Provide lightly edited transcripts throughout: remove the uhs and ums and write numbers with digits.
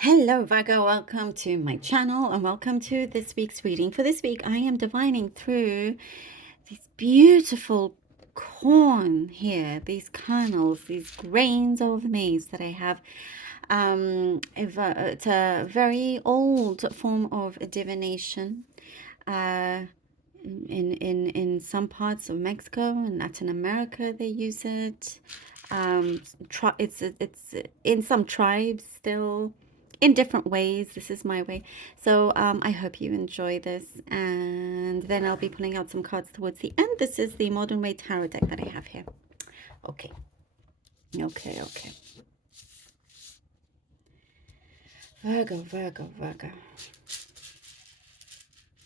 Hello Virgo, welcome to my channel and welcome to this week's reading. For this week, I am divining through these beautiful corn here, these kernels, these grains of maize that I have. It's a very old form of divination. Uh, in some parts of Mexico and Latin America, they use it. It's in some tribes still in different ways. This is my way. So I hope you enjoy this, and then I'll be pulling out some cards towards the end. This is the Modern Way Tarot deck that I have here. Okay. Virgo, Virgo, Virgo.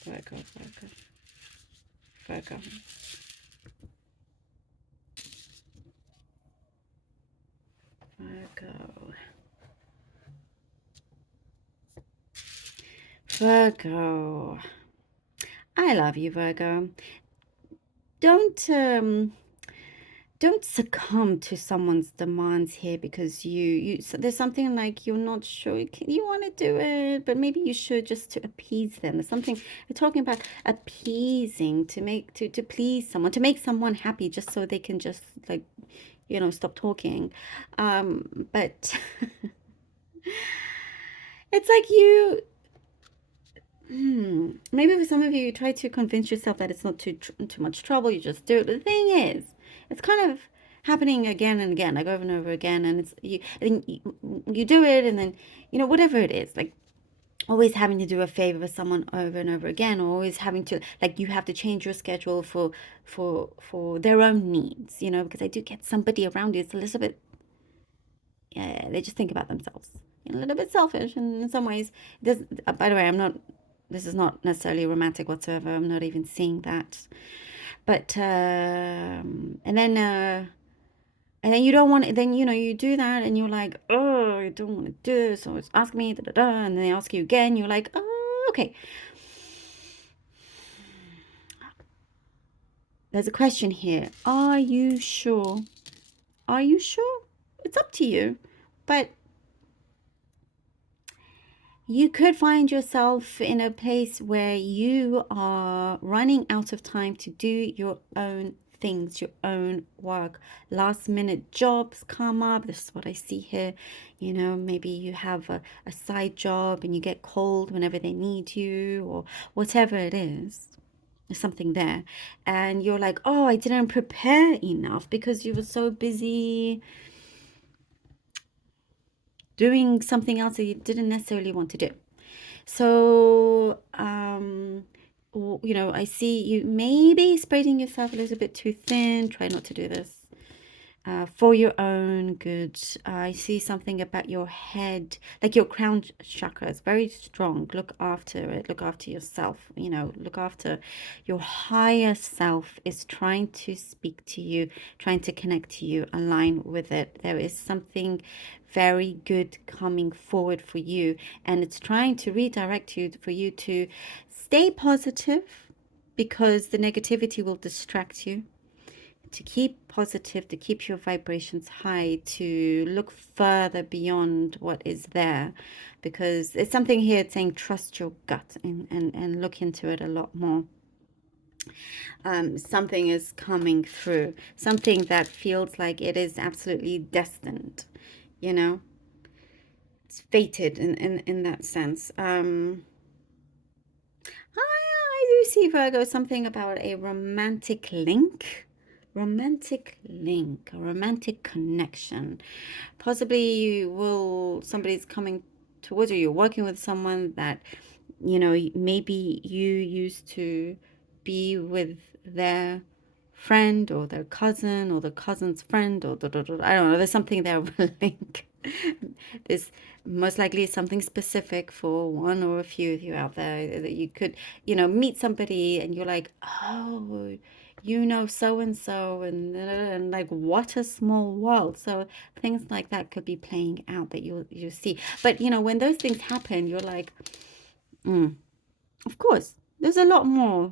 Virgo, Virgo, Virgo. Virgo. Virgo. I love you, Virgo. Don't succumb to someone's demands here because so there's something like you're not sure you want to do it, but maybe you should, just to appease them. There's something we're talking about, appeasing, to please someone, to make someone happy, just so they can just, like, stop talking. But it's like maybe for some of you, you try to convince yourself that it's not too much trouble. You just do it. But the thing is, it's kind of happening again and again, like over and over again. And you do it, and then whatever it is, like always having to do a favor for someone over and over again, or always having to, like, you have to change your schedule for their own needs. Because I do get somebody around you. It's a little bit, yeah, they just think about themselves. A little bit selfish, and in some ways, by the way, this is not necessarily romantic whatsoever. I'm not even seeing that. But and then you don't want it. Then you do that, and you're like, oh, I don't want to do this. So it's ask me, da, da, da, and then they ask you again. You're like, oh, okay. There's a question here. Are you sure? Are you sure? It's up to you, but you could find yourself in a place where you are running out of time to do your own things, your own work. Last minute jobs come up. This is what I see here. Maybe you have a side job and you get called whenever they need you, or whatever it is. There's something there. And you're like, oh, I didn't prepare enough because you were so busy doing something else that you didn't necessarily want to do. So, I see you maybe spreading yourself a little bit too thin. Try not to do this. For your own good. I see something about your head, like your crown chakra is very strong. Look after it. Look after yourself. Look after your higher self is trying to speak to you, trying to connect to you, align with it. There is something very good coming forward for you, and it's trying to redirect you for you to stay positive, because the negativity will distract you, to keep positive, to keep your vibrations high, to look further beyond what is there, because it's something here saying trust your gut and look into it a lot more. Something is coming through, something that feels like it is absolutely destined, it's fated in that sense. I do see, Virgo, something about a romantic link, a romantic connection. Possibly somebody's coming towards you. You're working with someone that, maybe you used to be with their friend or their cousin or the cousin's friend, or I don't know. There's something there of a link. There's most likely something specific for one or a few of you out there that you could, meet somebody and you're like, oh, so and so, and like, what a small world. So things like that could be playing out that you see. But when those things happen, you're like, of course, there's a lot more,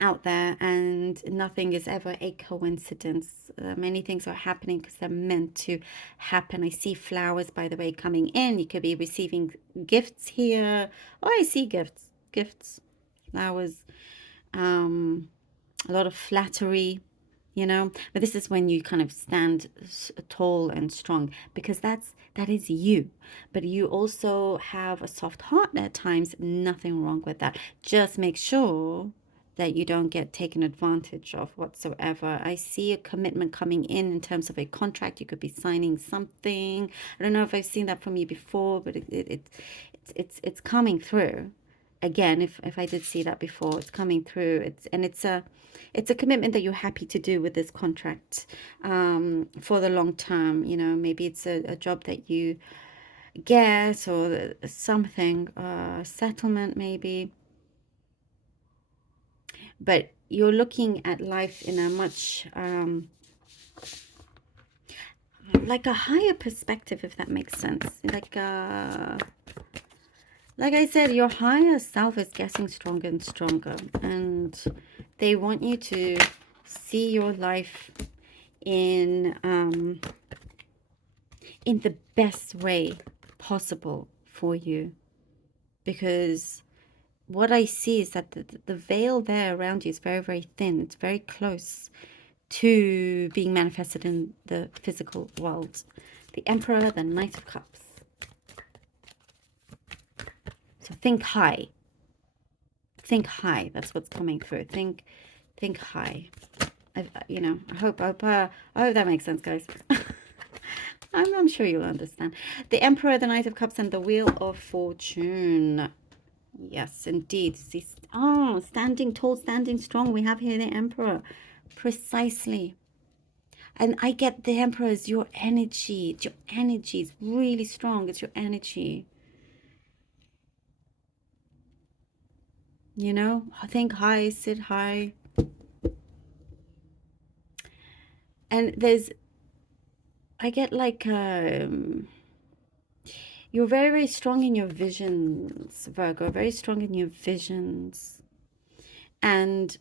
out there, and nothing is ever a coincidence. Many things are happening because they're meant to happen. I see flowers, by the way, coming in. You could be receiving gifts here. Oh, I see gifts, flowers, a lot of flattery, but this is when you kind of stand tall and strong, because that is you. But you also have a soft heart at times. Nothing wrong with that. Just make sure that you don't get taken advantage of whatsoever. I see a commitment coming in terms of a contract. You could be signing something. I don't know if I've seen that from you before, but it's coming through. Again, if I did see that before, it's coming through. It's a commitment that you're happy to do with this contract, for the long term. Maybe it's a job that you get, or something, settlement maybe. But you're looking at life in a much, like a higher perspective, if that makes sense. Like I said, your higher self is getting stronger and stronger, and they want you to see your life in the best way possible for you. Because what I see is that the veil there around you is very, very thin. It's very close to being manifested in the physical world. The Emperor, the Knight of Cups. So think high. Think high. That's what's coming through. Think high. I hope that makes sense, guys. I'm sure you'll understand. The Emperor, the Knight of Cups, and the Wheel of Fortune. Yes, indeed. See, standing tall, standing strong. We have here the Emperor. Precisely. And I get the Emperor is your energy. Your energy is really strong. It's your energy. Think high, sit high. And I get like, you're very, very strong in your visions, Virgo, very strong in your visions. And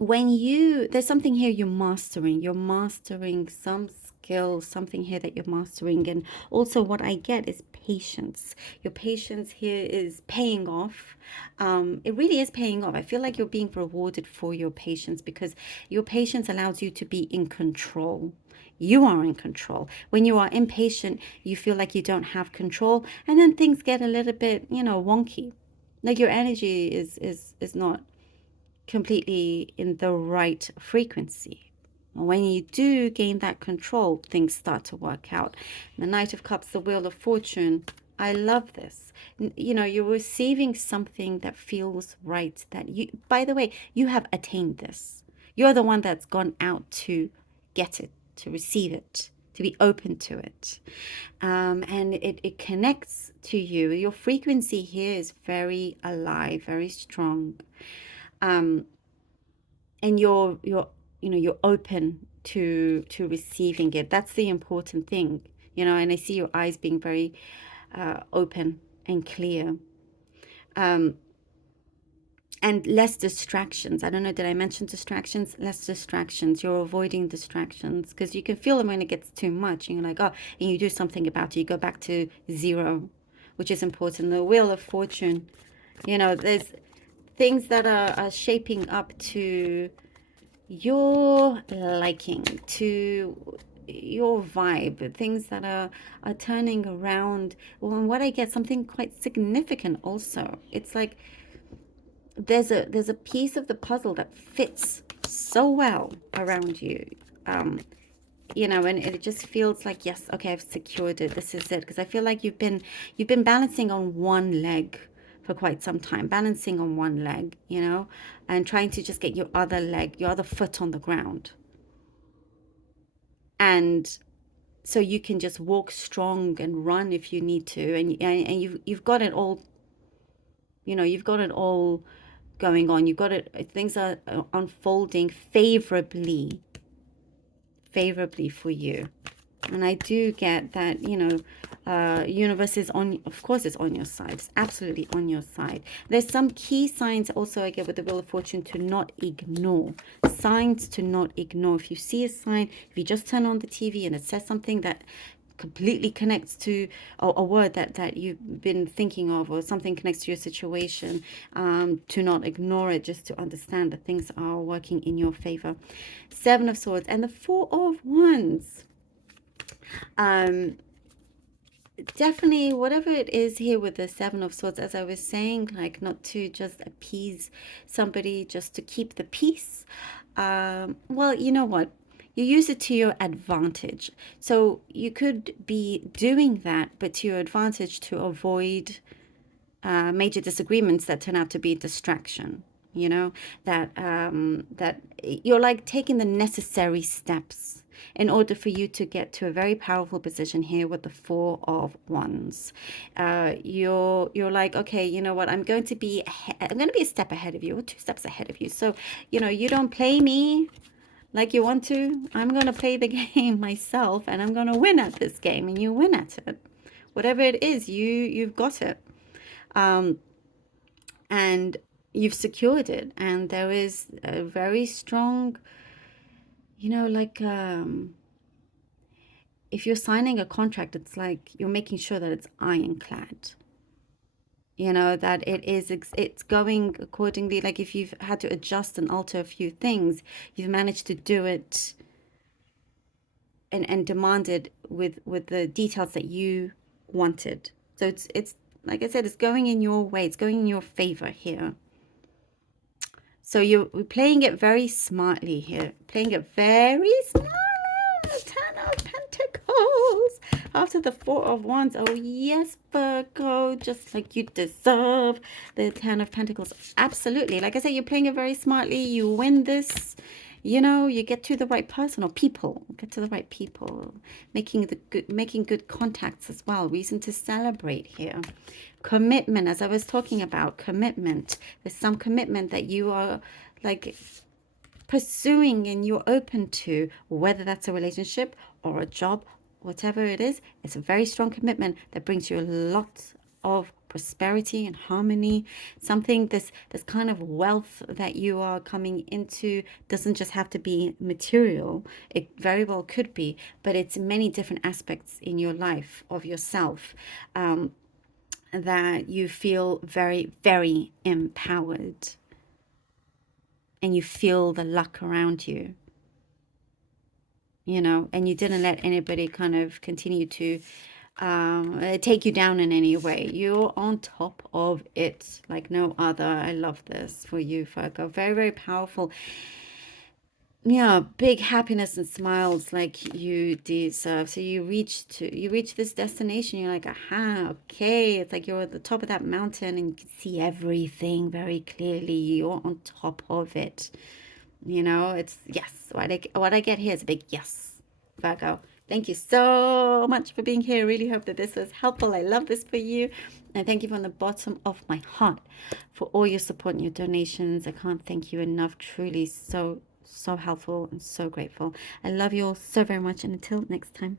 there's something here you're mastering some skill, something here that you're mastering. And also what I get is patience. Your patience here is paying off. It really is paying off. I feel like you're being rewarded for your patience, because your patience allows you to be in control. You are in control. When you are impatient, you feel like you don't have control, and then things get a little bit, wonky. Like your energy is not completely in the right frequency. When you do gain that control, things start to work out. The Knight of Cups, the Wheel of Fortune. I love this. You're receiving something that feels right. That by the way, you have attained this. You're the one that's gone out to get it, to receive it, to be open to it. And it connects to you. Your frequency here is very alive, very strong. And you're open to receiving it. That's the important thing, and I see your eyes being very open and clear. And less distractions. I don't know, did I mention distractions? Less distractions. You're avoiding distractions, because you can feel them when it gets too much, and you're like, and you do something about it. You go back to zero, which is important. The Wheel of Fortune, there's things that are shaping up to your liking, to your vibe, things that are turning around. Well, and what I get, something quite significant also. It's like there's a piece of the puzzle that fits so well around you. And it just feels like, yes, okay, I've secured it. This is it. Because I feel like you've been balancing on one leg for quite some time, balancing on one leg, and trying to just get your other foot on the ground. And so you can just walk strong and run if you need to. And you've got it all, you've got it all going on. You've got it, things are unfolding favorably for you. And I do get that, universe is on, of course, it's on your side. It's absolutely on your side. There's some key signs also I get with the Wheel of Fortune to not ignore. Signs to not ignore. If you see a sign, if you just turn on the TV and it says something that completely connects to a word that you've been thinking of, or something connects to your situation, to not ignore it, just to understand that things are working in your favor. Seven of Swords and the Four of Wands. Definitely, whatever it is here with the Seven of Swords, as I was saying, like not to just appease somebody, just to keep the peace. Well, you know what? You use it to your advantage. So you could be doing that, but to your advantage, to avoid major disagreements that turn out to be a distraction. That you're like taking the necessary steps in order for you to get to a very powerful position here with the Four of Wands. You're like, okay, you know what? I'm going to be a step ahead of you, or two steps ahead of you. So you don't play me like you want to. I'm going to play the game myself, and I'm going to win at this game, and you win at it. Whatever it is, you've got it. And you've secured it, and there is a very strong, like, if you're signing a contract, it's like you're making sure that it's ironclad, that it's going accordingly. Like if you've had to adjust and alter a few things, you've managed to do it and demand it with the details that you wanted. So it's like I said, it's going in your way, it's going in your favor here. So you're playing it very smartly here. Playing it very smart. Ten of Pentacles. After the Four of Wands. Oh, yes, Virgo. Just like you deserve the Ten of Pentacles. Absolutely. Like I said, you're playing it very smartly. You win this. You get to the right person or people. Get to the right people. Making good contacts as well. Reason to celebrate here. Commitment, as I was talking about, commitment. There's some commitment that you are like pursuing and you're open to, whether that's a relationship or a job, whatever it is. It's a very strong commitment that brings you a lot of prosperity and harmony. Something, this kind of wealth that you are coming into doesn't just have to be material. It very well could be, but it's many different aspects in your life of yourself, that you feel very, very empowered, and you feel the luck around you, and you didn't let anybody kind of continue to take you down in any way. You're on top of it like no other. I love this for you, Virgo. Very, very powerful. Yeah, big happiness and smiles like you deserve. So you reach this destination. You're like, aha, okay. It's like you're at the top of that mountain and you can see everything very clearly. You're on top of it. It's yes. What I get here is a big yes, Virgo. Thank you so much for being here. I really hope that this was helpful. I love this for you. And thank you from the bottom of my heart for all your support and your donations. I can't thank you enough. Truly so helpful and so grateful. I love you all so very much. And until next time.